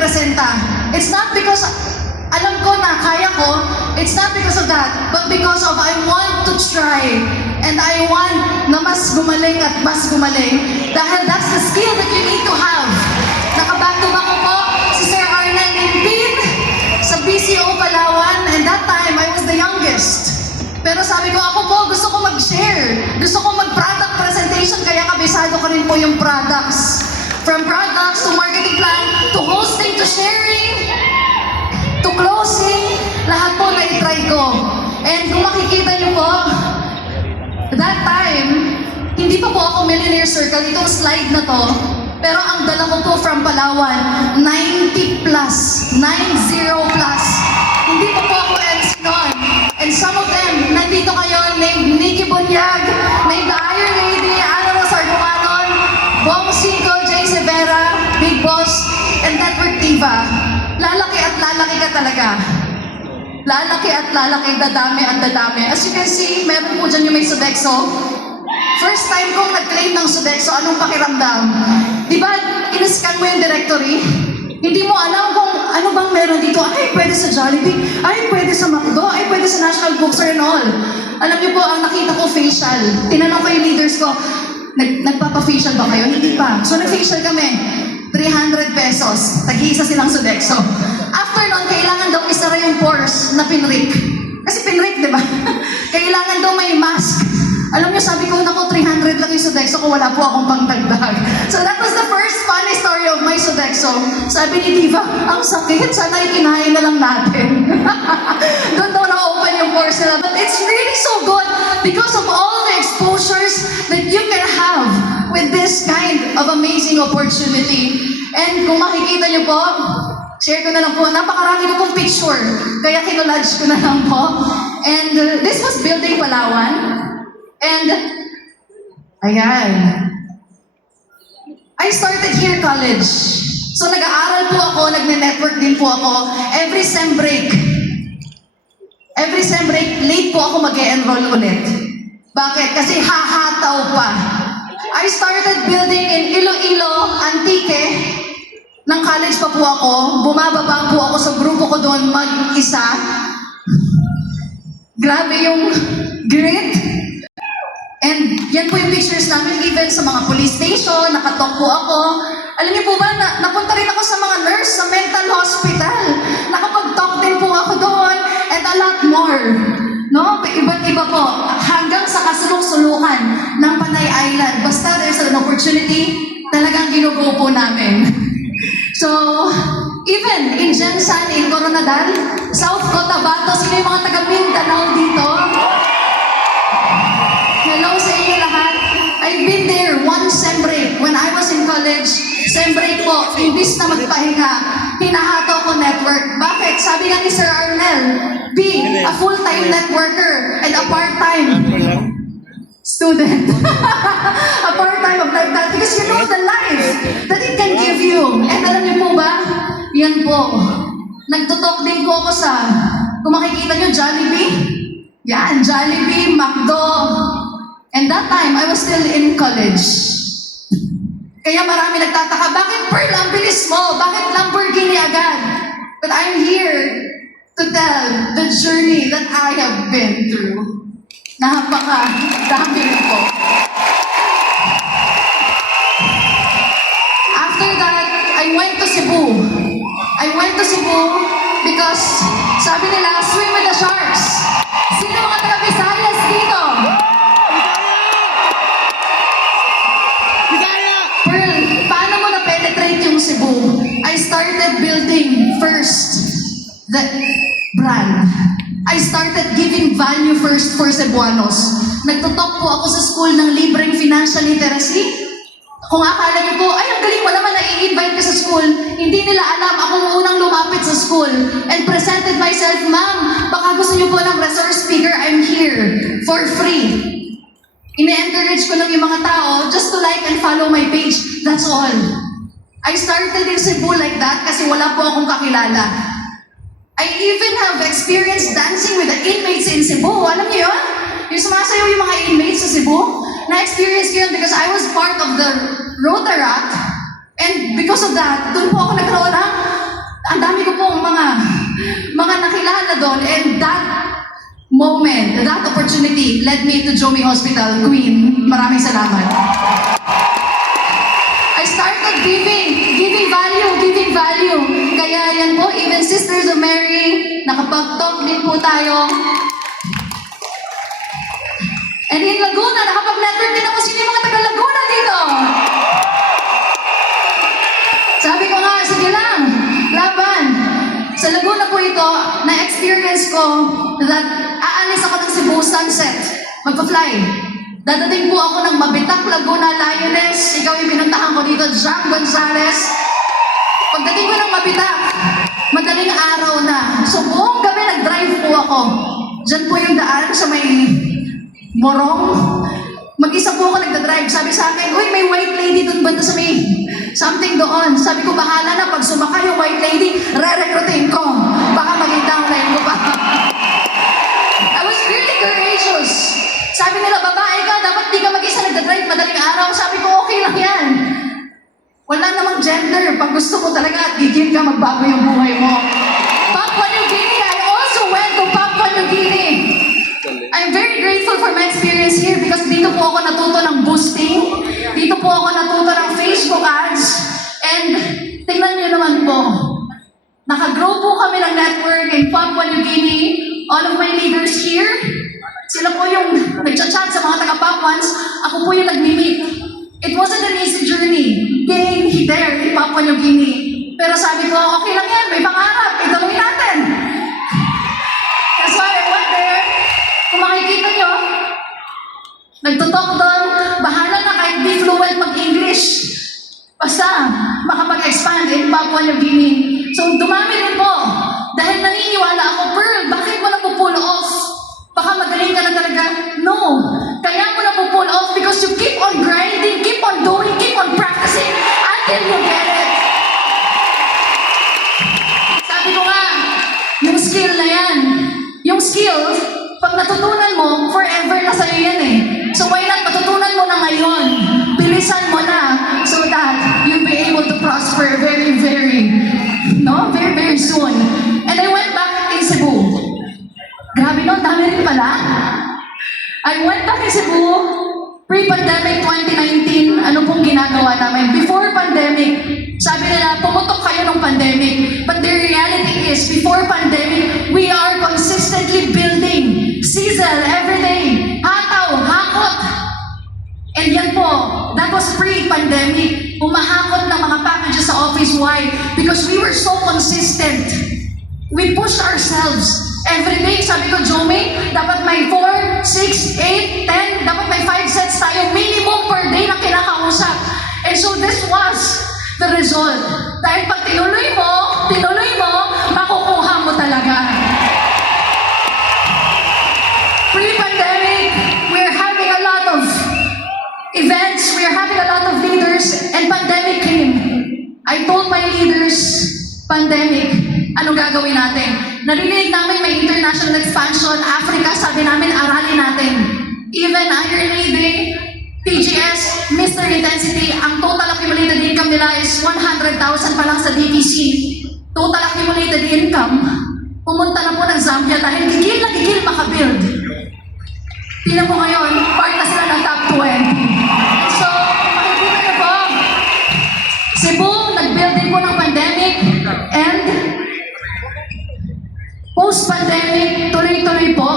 magrepresenta. It's not because alam ko na kaya ko, it's not because of that, but because of I want to try. And I want na mas gumaling at mas gumaling. Dahil that's the skill that you need to have. Nakaback-to-back ko po si Sir Arnel Limpin sa BCO Palawan, and that time I was the youngest. Pero sabi ko, ako po, gusto ko mag-share. Gusto ko mag-product presentation, kaya kabisado ko rin po yung products. From products to marketing plan, to hosting, to sharing, to closing, lahat po na-try ko. And kung makikita niyo po, that time, hindi pa po ako Millionaire Circle, itong slide na to, pero ang dala ko po from Palawan, 90 plus, 90 plus. Hindi pa po ako MC noon. And some of them, nandito kayo, named Nikki Bunyag, named the Iron Lady, Ana Rosa Argumanon, Bong Cinco, Jay Severa, Big Boss, and Network Diva. Lalaki at lalaki ka talaga. Lalaki at lalaki, dadami at dadami. As you can see, meron po dyan yung may Sodexo. First time kong nag-claim ng Sodexo, anong pakiramdam? Di ba, in-scan mo yung directory? Hindi mo alam kung ano bang meron dito. Ay, pwede sa Jollibee. Ay, pwede sa McDo. Ay, pwede sa National Bookstore and all. Alam niyo po, ang nakita ko facial. Tinanong ko yung leaders ko, nagpapa-facial ba kayo? Hindi pa. So, nag-facial kami. 300 pesos. Tag-iisa silang Sodexo. After nun, kailangan daw isara yung pores na pinrik. Kasi pinrik, di ba? Kailangan daw may mask. Alam niyo, sabi ko, naku, 300 lang yung Sodexo ko, wala po akong pangdagdag. So that was the first funny story of my Sodexo. Sabi ni Diva, ang sakit, sana ikinain na lang natin. Doon daw na-open yung pores nila. But it's really so good because of all the exposures that you can have with this kind of amazing opportunity. And kung makikita niyo po, share ko na lang po, napakarami ko pong picture, kaya kinolodge ko na lang po. And this was Building Palawan. And, ayan. I started here college. So nag-aaral po ako, nagne-network din po ako. Every sem break, late po ako mag-e-enroll ulit. Bakit? Kasi hahataw pa. I started building in Iloilo, Antique. Nang college pa po ako, bumababa po ako sa grupo ko doon mag-isa. Grabe yung grit. And yan po yung pictures namin, even sa mga police station, nakatalk po ako. Alam niyo po ba, napunta rin ako sa mga nurse sa mental hospital. Nakapag-talk din po ako doon, and a lot more. No? Iba't iba po. Hanggang sa kasulok-sulukan ng Panay Island. Basta there's an opportunity, talagang ginugo po namin. So, even in Jensan, in Coronadal, South Cotabato, sino yung mga taga Mindanao dito? Hello sa inyo lahat. I've been there one sem break. When I was in college, sem break po, imbis na magpahinga, hinahato ko network. Bakit? Sabi nga ni Sir Arnel, be a full-time networker and a part-time student. A part-time of like that. Because you know the life that it can give you. And alam niyo po ba? Yan po. Nagtutok din po ako sa, kung makikita niyo, Jollibee. Yan, Jollibee, McDo. And that time, I was still in college. Kaya marami nagtataka, bakit Pearl, ang bilis mo? Bakit Lamborghini agad? But I'm here to tell the journey that I have been through. Napaka-dami rin po. After that, I went to Cebu. Because sabi nila, swim with the sharks. Sino mga taga-Visayas dito? Pearl, paano mo na-penetrate yung Cebu? I started building first the brand. I started giving value first for Cebuanos. Nagtutok po ako sa school ng libreng financial literacy. Kung akala niyo po, ay, ang galing mo naman na i-invite ka sa school, hindi nila alam, ako unang lumapit sa school and presented myself, ma'am, baka gusto niyo po ng resource speaker, I'm here for free. Ine-encourage ko lang yung mga tao just to like and follow my page. That's all. I started in Cebu like that kasi wala po akong kakilala. I even have experienced dancing with the inmates in Cebu. Alam niyo yun? Yung sumasayaw yung mga inmates sa Cebu. Na-experience ko yun because I was part of the Rotaract. And because of that, doon po ako nagkaroon ng ang dami ko pong mga nakilala doon, and that moment, that opportunity led me to Jomi Hospital, Queen. Maraming salamat. I started giving value. Kaya yan po, even Sisters of Mary, nakapag-talk din po tayo. And in Laguna, nakapag-network din ako. Sino yung mga taga-Laguna dito? Sabi ko nga, sige lang, laban. Sa Laguna po ito, na-experience ko that aalis ako ng Cebu Sunset, magpa-fly. Dadating po ako ng Mabitak, Laguna, Lioness. Ikaw yung pinuntahan ko dito, Jack Gonzalez. Pagdating ko ng Mabitak, madaling araw na. So buong gabi nag-drive po ako. Diyan po yung daan sa may Morong. Mag-isa po ako nagda-drive. Sabi sa akin, uy, may white lady doon ba sa may something doon. Sabi ko, bahala na. Pag sumakay yung white lady, re-recruitin ko. Baka maging downline ko pa. I was really courageous. Sabi nila, babae ka, dapat di ka mag-isa nagda-drive madaling araw. Sabi ko, okay lang yan. Wala namang gender. Pag gusto mo talaga at gigil ka, magbago yung buhay mo. Papua New Guinea. I also went to Papua New Guinea. I'm very grateful for my experience here because dito po ako natuto ng boosting. Dito po ako natuto ng Facebook ads. And tingnan niyo naman po, nakagrow po kami ng network in Papua New Guinea. All of my leaders here, sila po yung nagchat-chat sa mga taga-Papuans. Ako po yung nag-meet. It wasn't an easy journey getting there in Papua New Guinea. Pero sabi ko, okay lang yan, may pangarap, ituloy natin. That's why I went there. Kung makikita nyo, nagtutok doon, bahala na kahit di fluent mag-English. Basta makapag-expand in Papua New Guinea. So dumami rin po. Dahil naniniwala ako, Pearl, bakit mo na pull off? Baka magaling ka na talaga. No. Kaya mo na pull off because you keep on grinding, keep on doing, keep on practicing until you get it. Sabi ko nga, yung skill na yan, yung skill, pag natutunan mo, forever na sa'yo yan eh. So why not matutunan mo na ngayon? Bilisan mo na so that you'll be able to prosper very, very soon. And I went back in Cebu. Grabe no, dami rin pala. I went back in Cebu, pre-pandemic 2019, ano pong ginagawa namin? Before pandemic, sabi nila, pumutok kayo ng pandemic. But the reality is, before pandemic, we are consistently building. Sizzle every day. Hataw, hakot. And yan po, that was pre-pandemic. Umahakot ng mga packages sa office. Why? Because we were so consistent. We pushed ourselves. Every day, sabi ko, Jomi, dapat may 4, 6, 8, 10, dapat may 5 sets tayo minimum per day na kinakausap. And so this was the result. Dahil pag tinuloy mo, makukuha mo talaga. Pre-pandemic, we're having a lot of events, we're having a lot of leaders, and pandemic came. I told my leaders, pandemic, anong gagawin natin? Narinig namin may international expansion, Africa, sabi namin, aralin natin. Even Iron Lady, TGS, Mr. Intensity, ang total accumulated income nila is 100,000 pa lang sa DTC. Total accumulated income, pumunta na po ng Zambia dahil gigil na gigil makabuild. Tingnan mo ngayon, part na sila ng top 20. So, makikita niyo po, Cebu, nag-build din po ng pandemic, and post-pandemic, tuloy-tuloy po,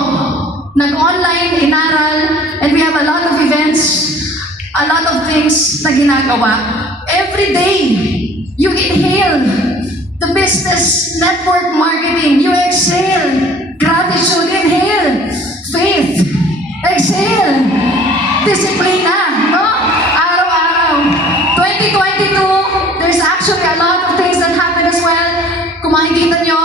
nag-online, inaral, and we have a lot of events, a lot of things na ginagawa. Every day, you inhale the business network marketing, you exhale gratitude, inhale faith, exhale disiplina, no? Araw-araw. 2022, there's actually a lot of things that happen as well. Kung makikita nyo,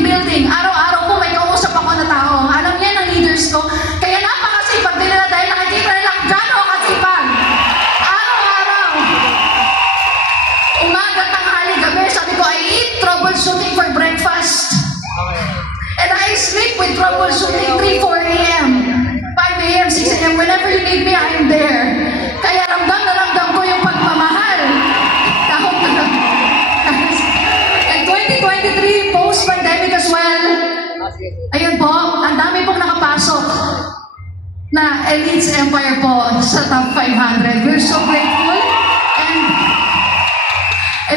building. Araw-araw po may kausap ako na tao. Alam niya ng leaders ko. Kaya napakasipag din nila dahil nakikita nila gano'n kasipag. Araw-araw. Umaga, tanghali, gabi, sabi ko, I eat troubleshooting for breakfast. And I sleep with Ayun po, ang dami pong nakapasok na Elites Empire po sa top 500. We're so grateful. And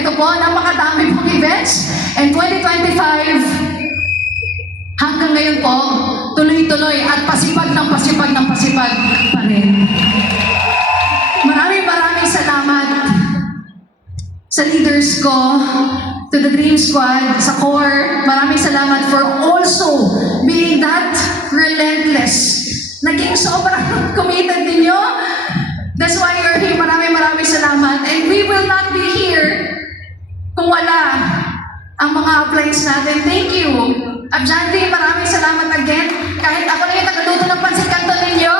ito po, napakadami pong events. And 2025, hanggang ngayon po, tuloy-tuloy at pasipag ng pasipag ng pasipag pa rin. Maraming salamat sa leaders ko, to the Dream Squad, sa core. Maraming salamat for also being that relentless. Naging sobrang committed ninyo. That's why you're here. Maraming salamat. And we will not be here kung wala ang mga uplines natin. Thank you. Abjanti, maraming salamat again. Kahit ako na yung tagaluto ng pansit kanto ninyo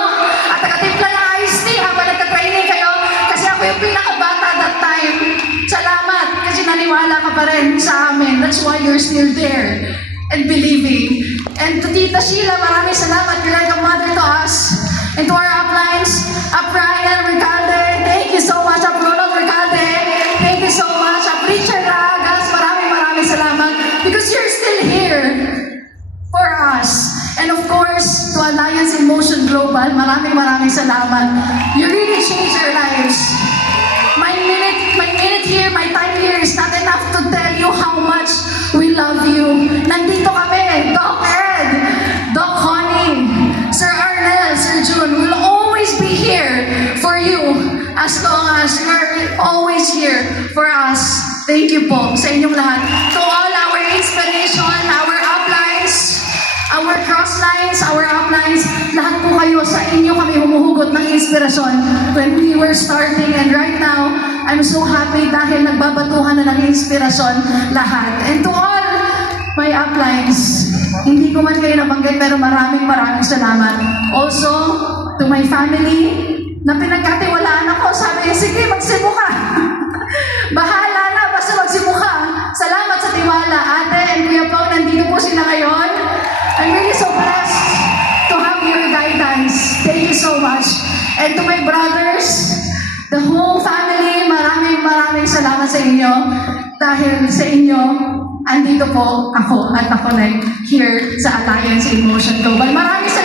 at taga-timpla ng iced tea habang nagka-training kayo kasi ako yung pinakabata that time. Salamat kasi naniwala ka pa rin sa amin. That's why you're still there and believing. And to Tita Sheila, maraming salamat. You're like a mother to us. And to our uplines, Brian Recalde, thank you so much. Ronald Recalde, thank you so much. Richard Ragas, maraming salamat. Because you're still here for us. And of course, to Alliance in Motion Global, maraming salamat. You really changed our lives. My minute here, my time here is not enough to tell you how much we love you. Nandito kami, Doc Ed, Doc Honey, Sir Arnel, Sir June. We'll always be here for you as long as you're always here for us. Thank you po sa inyong lahat. To all our inspiration, our uplines, our crosslines, our uplines, lahat po kayo, sa inyo kami humuhugot ng inspirasyon when we were starting. And right now, I'm so happy dahil nagbabatuhan na ng inspirasyon lahat. And to all my uplines, hindi ko man kayo nabanggit pero maraming salamat. Also, to my family, na pinagkatiwalaan ako, sabi niya, sige, magsibo ka. Bahala na, basta magsibo ka. Salamat sa tiwala, ate and Kuya Pao, nandito po sila ngayon. I'm really so blessed to have your guidance. Thank you so much. And to my brothers, the whole family, maraming salamat sa inyo. Dahil sa inyo, andito po ako at ako here sa Alliance in Motion Global. Maraming salamat.